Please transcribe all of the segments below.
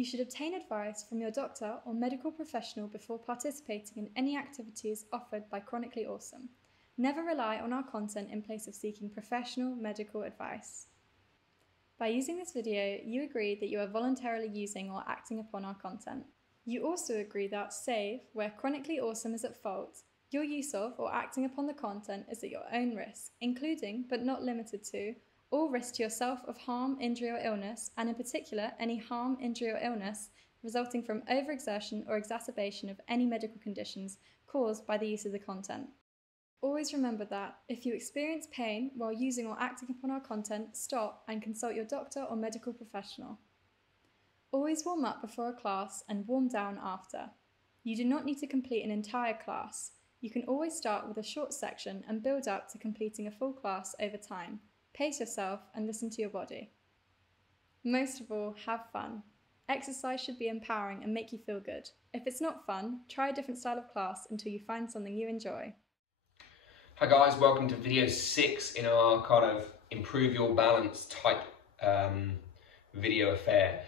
You should obtain advice from your doctor or medical professional before participating in any activities offered by Chronically Awesome. Never rely on our content in place of seeking professional medical advice. By using this video, you agree that you are voluntarily using or acting upon our content. You also agree that, save where Chronically Awesome is at fault, your use of or acting upon the content is at your own risk, including, but not limited to, all risk to yourself of harm, injury or illness, and in particular any harm, injury or illness resulting from overexertion or exacerbation of any medical conditions caused by the use of the content. Always remember that, if you experience pain while using or acting upon our content, stop and consult your doctor or medical professional. Always warm up before a class and warm down after. You do not need to complete an entire class. You can always start with a short section and build up to completing a full class over time. Pace yourself and listen to your body. Most of all, have fun. Exercise should be empowering and make you feel good. If it's not fun, try a different style of class until you find something you enjoy. Hi guys, welcome to video 6 in our kind of improve your balance type video affair.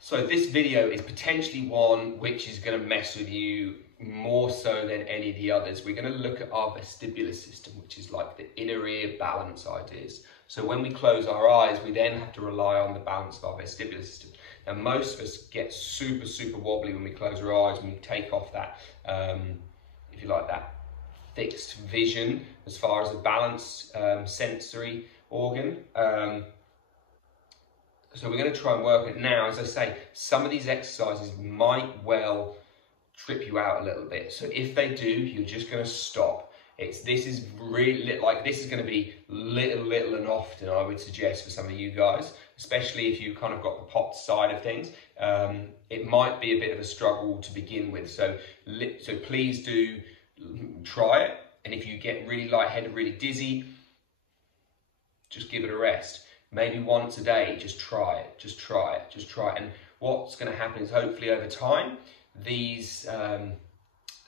So this video is potentially one which is going to mess with you more so than any of the others. We're going to look at our vestibular system, which is like the inner ear balance ideas. So when we close our eyes, we then have to rely on the balance of our vestibular system. Now most of us get super wobbly when we close our eyes, when we take off that, if you like, that fixed vision as far as a balance sensory organ. So we're going to try and work it now. As I say, some of these exercises might well trip you out a little bit. So if they do, you're just going to stop. This is really like, this is going to be little and often, I would suggest, for some of you guys, especially if you kind of got the POT side of things. It might be a bit of a struggle to begin with. So please do try it. And if you get really lightheaded, really dizzy, just give it a rest. Maybe once a day, just try it, just try it. And what's going to happen is hopefully over time, these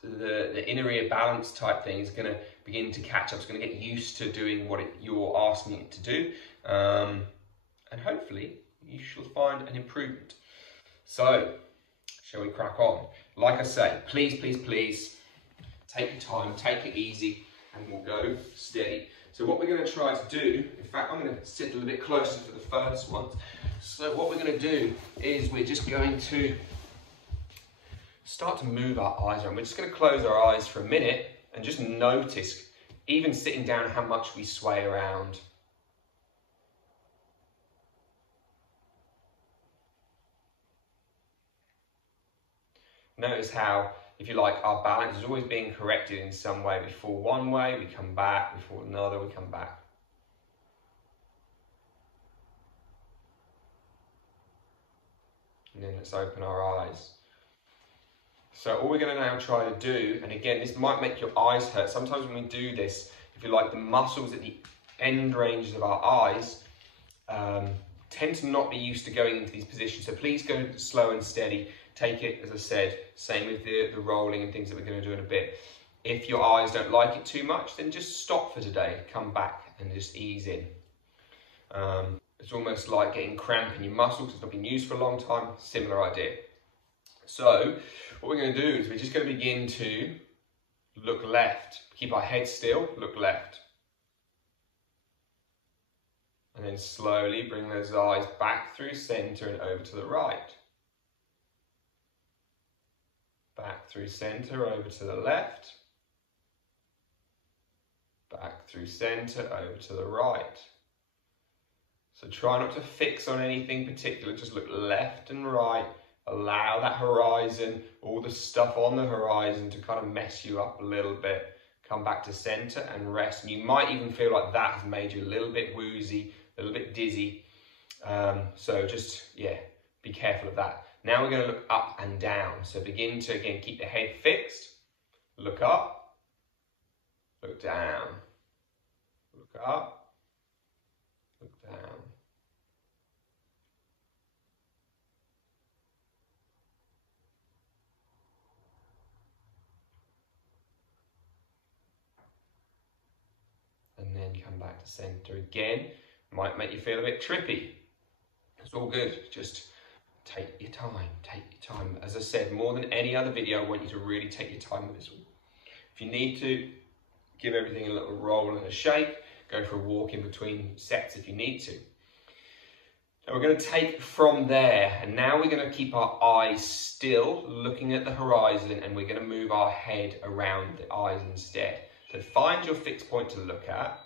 the inner ear balance type thing is going to begin to catch up. It's going to get used to doing what you're asking it to do, and hopefully you shall find an improvement. So, shall we crack on? Like I say, please take your time, take it easy, and we'll go steady. So what we're going to try to do, in fact, I'm going to sit a little bit closer to the first one. So what we're going to do is we're just going to start to move our eyes around. We're just going to close our eyes for a minute and just notice, even sitting down, how much we sway around. Notice how, if you like, our balance is always being corrected in some way. We fall one way, we come back, we fall another, we come back. And then let's open our eyes. So all we're going to now try to do, and again, this might make your eyes hurt. Sometimes when we do this, if you like, the muscles at the end ranges of our eyes tend to not be used to going into these positions. So please go slow and steady. Take it, as I said, same with the rolling and things that we're going to do in a bit. If your eyes don't like it too much, then just stop for today. Come back and just ease in. It's almost like getting cramp in your muscles. It's not been used for a long time. Similar idea. So what we're going to do is we're just going to begin to look left. Keep our head still, look left. And then slowly bring those eyes back through center and over to the right. Back through center, over to the left. Back through center, over to the right. So try not to fix on anything particular, just look left and right. Allow that horizon, all the stuff on the horizon, to kind of mess you up a little bit. Come back to center and rest. And you might even feel like that has made you a little bit woozy, a little bit dizzy. So just, yeah, be careful of that. Now we're going to look up and down. So begin to, again, keep the head fixed. Look up, look down, look up, look down. And then come back to center again. Might make you feel a bit trippy. It's all good. Just take your time, take your time. As I said, more than any other video, I want you to really take your time with this one. If you need to, give everything a little roll and a shake, go for a walk in between sets if you need to. Now we're going to take from there, and now we're going to keep our eyes still, looking at the horizon, and we're going to move our head around the eyes instead. So find your fixed point to look at.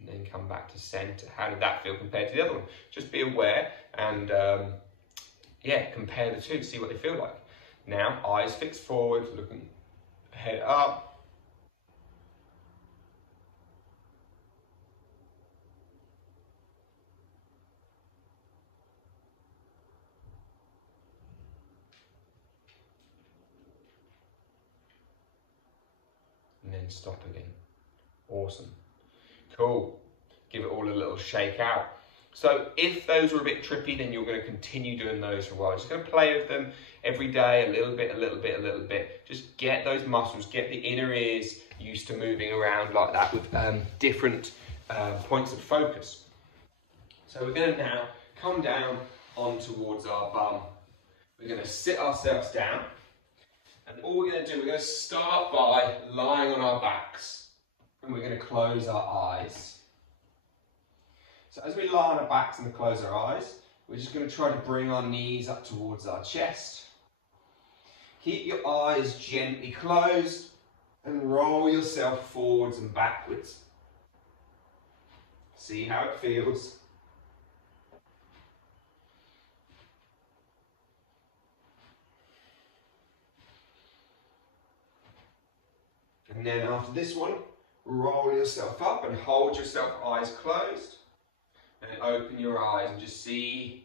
And then come back to centre. How did that feel compared to the other one? Just be aware and yeah, compare the two, see what they feel like. Now, eyes fixed forward, looking head up. And then stop again. Awesome. Cool. Give it all a little shake out. So if those were a bit trippy, then you're going to continue doing those for a while. Just going to play with them every day, a little bit, a little bit, a little bit. Just get those muscles, get the inner ears used to moving around like that with different points of focus. So we're going to now come down on towards our bum. We're going to sit ourselves down. And all we're going to do, we're going to start by lying on our backs. And we're going to close our eyes. So as we lie on our backs and close our eyes, we're just going to try to bring our knees up towards our chest. Keep your eyes gently closed and roll yourself forwards and backwards. See how it feels. And then after this one, roll yourself up and hold yourself eyes closed. And then open your eyes and just see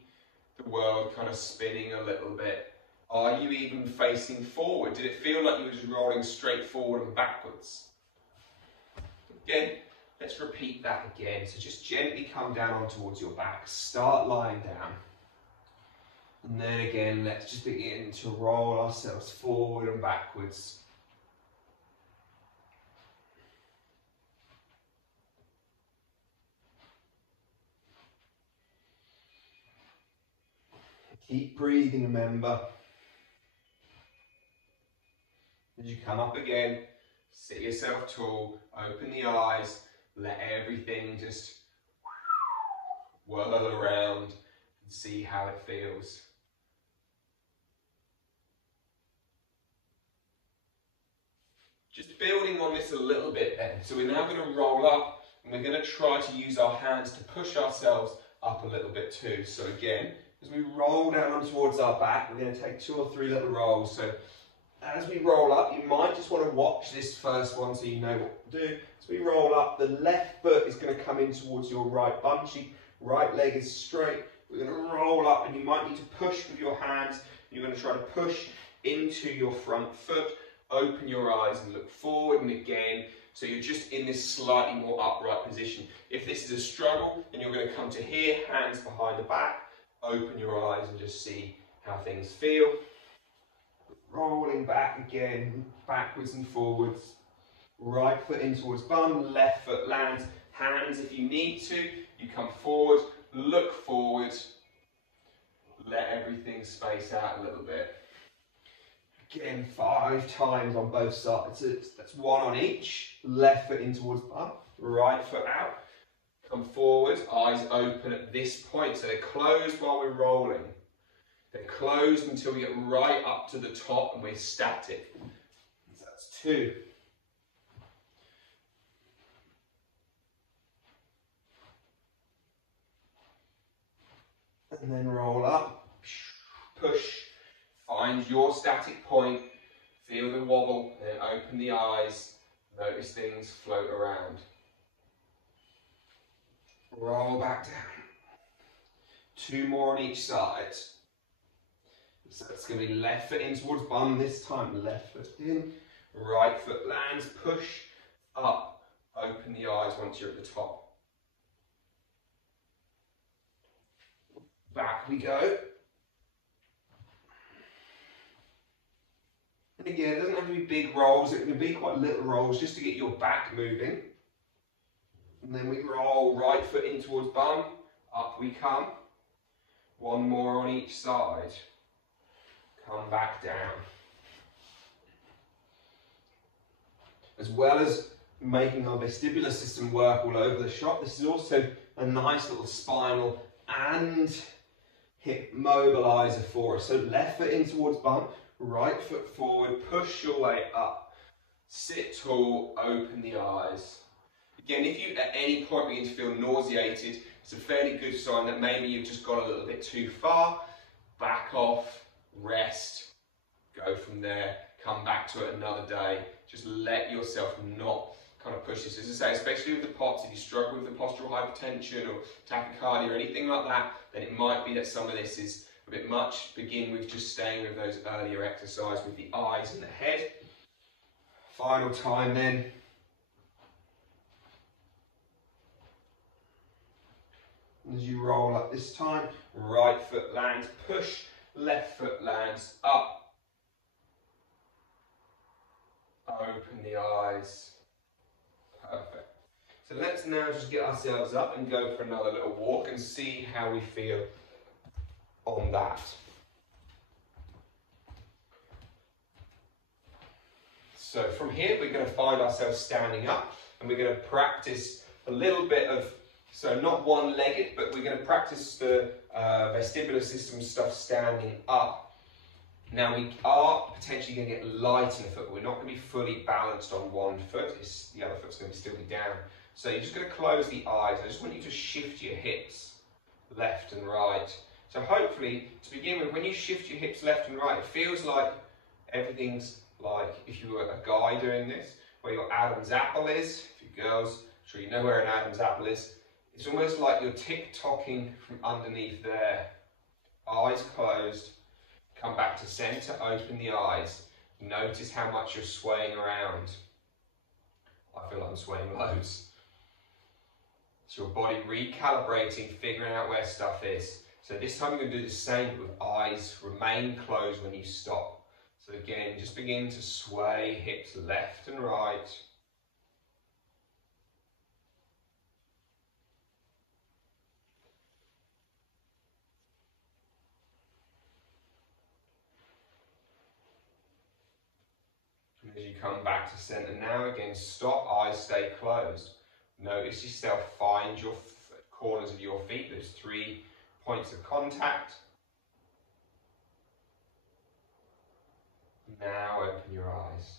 the world kind of spinning a little bit. Are you even facing forward? Did it feel like you were just rolling straight forward and backwards? Again, let's repeat that again. So just gently come down on towards your back. Start lying down. And then again, let's just begin to roll ourselves forward and backwards. Keep breathing, remember. As you come up again, sit yourself tall, open the eyes, let everything just whirl around and see how it feels. Just building on this a little bit then. So we're now going to roll up and we're going to try to use our hands to push ourselves up a little bit too. So again, as we roll down towards our back, we're going to take 2 or 3 little rolls. So as we roll up, you might just want to watch this first one so you know what to do. As we roll up, the left foot is going to come in towards your right bum cheek. Right leg is straight. We're going to roll up and you might need to push with your hands. You're going to try to push into your front foot. Open your eyes and look forward and again. So you're just in this slightly more upright position. If this is a struggle, then you're going to come to here, hands behind the back. Open your eyes and just see how things feel. Rolling back again, backwards and forwards. Right foot in towards bum, left foot lands. Hands if you need to. You come forward, look forward. Let everything space out a little bit. Again, 5 times on both sides. That's 1 on each. Left foot in towards bum, right foot out. Come forward, eyes open at this point. So they're closed while we're rolling. They're closed until we get right up to the top and we're static. So that's 2. And then roll up, push, find your static point, feel the wobble, and then open the eyes, notice things float around. Roll back down. 2 more on each side. So it's going to be left foot in towards bum this time. Left foot in, right foot lands, push up, open the eyes once you're at the top. Back we go. And again, it doesn't have to be big rolls, it can be quite little rolls just to get your back moving. And then we roll right foot in towards bum, up we come. One more on each side. Come back down. As well as making our vestibular system work all over the shop, this is also a nice little spinal and hip mobilizer for us. So left foot in towards bum, right foot forward, push your way up. Sit tall, open the eyes. Again, if you at any point begin to feel nauseated, it's a fairly good sign that maybe you've just gone a little bit too far. Back off, rest, go from there, come back to it another day. Just let yourself not kind of push this. As I say, especially with the POTS, if you struggle with the postural hypertension or tachycardia or anything like that, then it might be that some of this is a bit much. Begin with just staying with those earlier exercises with the eyes and the head. Final time then. As you roll up this time, right foot lands, push, left foot lands, up, open the eyes, perfect. So let's now just get ourselves up and go for another little walk and see how we feel on that. So from here we're going to find ourselves standing up and we're going to practice a little bit of, so not one-legged, but we're going to practice the vestibular system stuff standing up. Now we are potentially going to get light in the foot, but we're not going to be fully balanced on one foot. The other foot's going to still be down. So you're just going to close the eyes. I just want you to shift your hips left and right. So hopefully, to begin with, when you shift your hips left and right, it feels like everything's like if you were a guy doing this, where your Adam's apple is. If you girls, I'm sure you know where an Adam's apple is. It's almost like you're tick-tocking from underneath there. Eyes closed. Come back to center, open the eyes. Notice how much you're swaying around. I feel like I'm swaying loads. It's your body recalibrating, figuring out where stuff is. So this time you're going to do the same with eyes. Remain closed when you stop. So again, just begin to sway hips left and right. As you come back to center now, again, stop, eyes stay closed. Notice yourself, find your corners of your feet. There's 3 points of contact. Now open your eyes.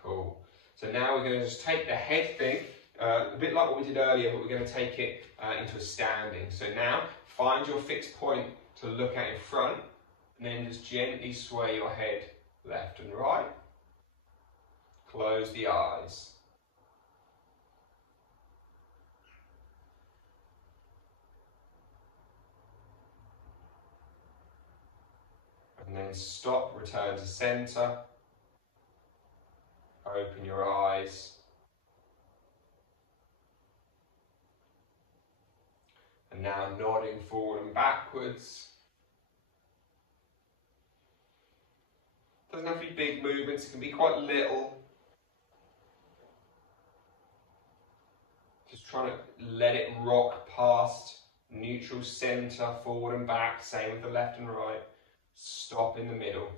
Cool. So now we're going to just take the head thing, a bit like what we did earlier, but we're going to take it into a standing. So now find your fixed point to look at in front, and then just gently sway your head left and right. Close the eyes. And then stop, return to center. Open your eyes. And now nodding forward and backwards. Doesn't have to be big movements, it can be quite little. Just trying to let it rock past neutral center, forward and back, same with the left and right. Stop in the middle.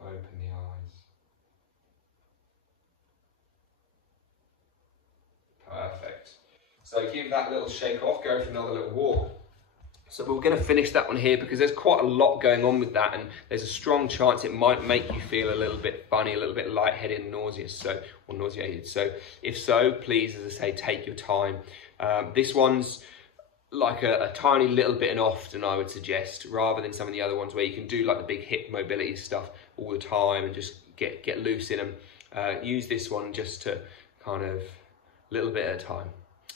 Open the eyes. Perfect. So give that little shake off, go for another little walk. So we're going to finish that one here because there's quite a lot going on with that, and there's a strong chance it might make you feel a little bit funny, a little bit lightheaded and nauseous, or nauseated. So if so, please, as I say, take your time. This one's like a tiny little bit and often, I would suggest, rather than some of the other ones where you can do like the big hip mobility stuff all the time and just get loose in them. Use this one just to kind of little bit at a time.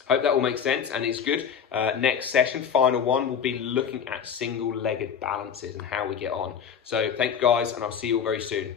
Hope that all makes sense and it's good. Next session, final one, we'll be looking at single-legged balances and how we get on. So thank you guys, and I'll see you all very soon.